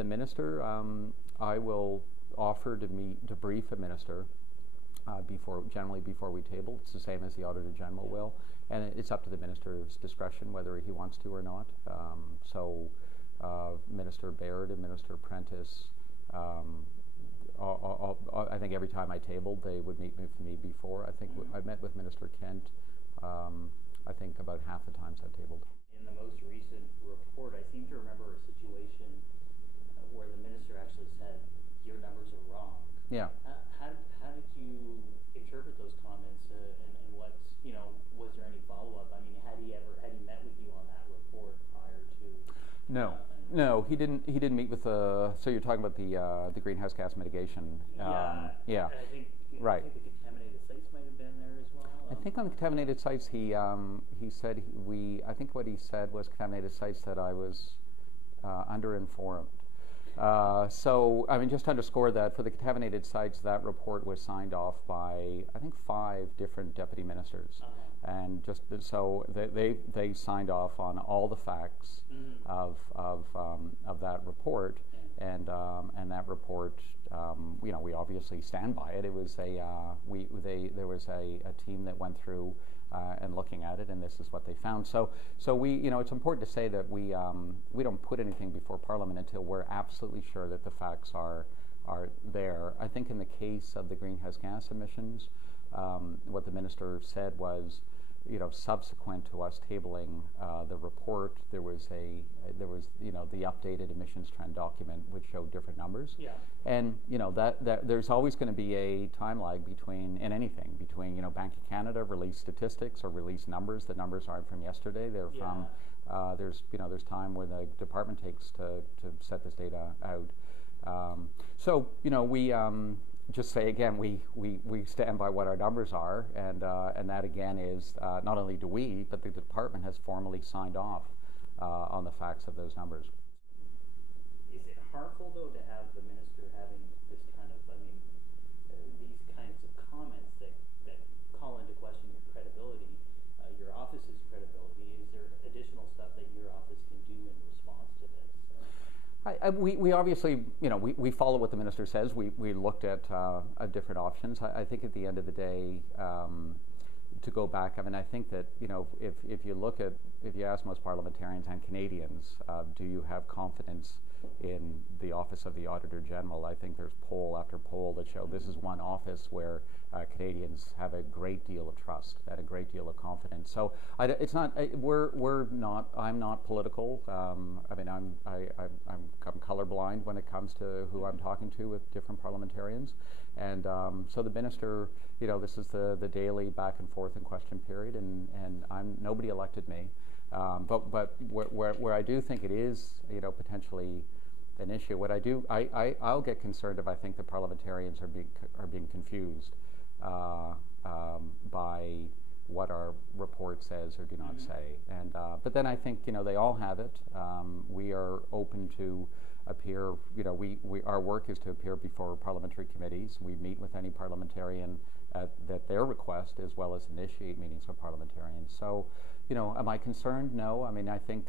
the minister, I will offer to brief a minister generally before we table. It's the same as the Auditor General will, and it's up to the minister's discretion whether he wants to or not. Minister Baird and Minister Prentice, I think every time I tabled, they would meet with me before. I think I met with Minister Kent, I think about half the times I've tabled. In the most recent report, I seem to remember a situation where the minister actually said, your numbers are wrong. Yeah. How did you interpret those comments, and what, was there any follow-up? I mean, had he met with you on that report prior to? No, he didn't meet with the. So you're talking about the greenhouse gas mitigation. Yeah. I think right. I think the contaminated sites might have been there as well. I think on the contaminated sites, he said I think what he said was contaminated sites that I was underinformed. So, I mean, just to underscore that, for the contaminated sites, that report was signed off by, I think, 5 different deputy ministers. And just so they signed off on all the facts of that report. And that report, we obviously stand by it. It was there was a team that went through and looking at it, and this is what they found. So we, it's important to say that we don't put anything before Parliament until we're absolutely sure that the facts are there. I think in the case of the greenhouse gas emissions, what the minister said was, subsequent to us tabling the report, there was the updated emissions trend document which showed different numbers. Yeah. And that there's always going to be a time lag between Bank of Canada release statistics or release numbers. The numbers aren't from yesterday. They're from there's time where the department takes to set this data out. We just say again, we stand by what our numbers are, and that again is not only do we, but the department has formally signed off on the facts of those numbers. Is it harmful though to have the minister having this kind of, these kinds of comments that call into question your credibility, your office's credibility? Is there additional stuff that your office can do in response to this? We obviously, we follow what the minister says. We looked at different options. I think at the end of the day, to go back, I think that, if you ask most parliamentarians and Canadians, do you have confidence in the Office of the Auditor General? I think there's poll after poll that show this is one office where Canadians have a great deal of trust and a great deal of confidence. So it's not. We're not. I'm not political. I'm colorblind when it comes to who I'm talking to with different parliamentarians, and so the minister. This is the daily back and forth and question period, and nobody elected me. But where I do think it is, potentially an issue. What I do, I'll get concerned if I think the parliamentarians are being confused by what our report says or do not say. And but then I think they all have it. We are open to appear. Our work is to appear before parliamentary committees. We meet with any parliamentarian at their request, as well as initiate meetings with parliamentarians. So, am I concerned? No. I think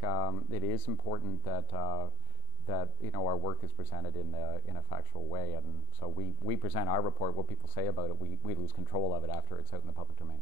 it is important that our work is presented in a factual way, and so we present our report. What people say about it, we lose control of it after it's out in the public domain.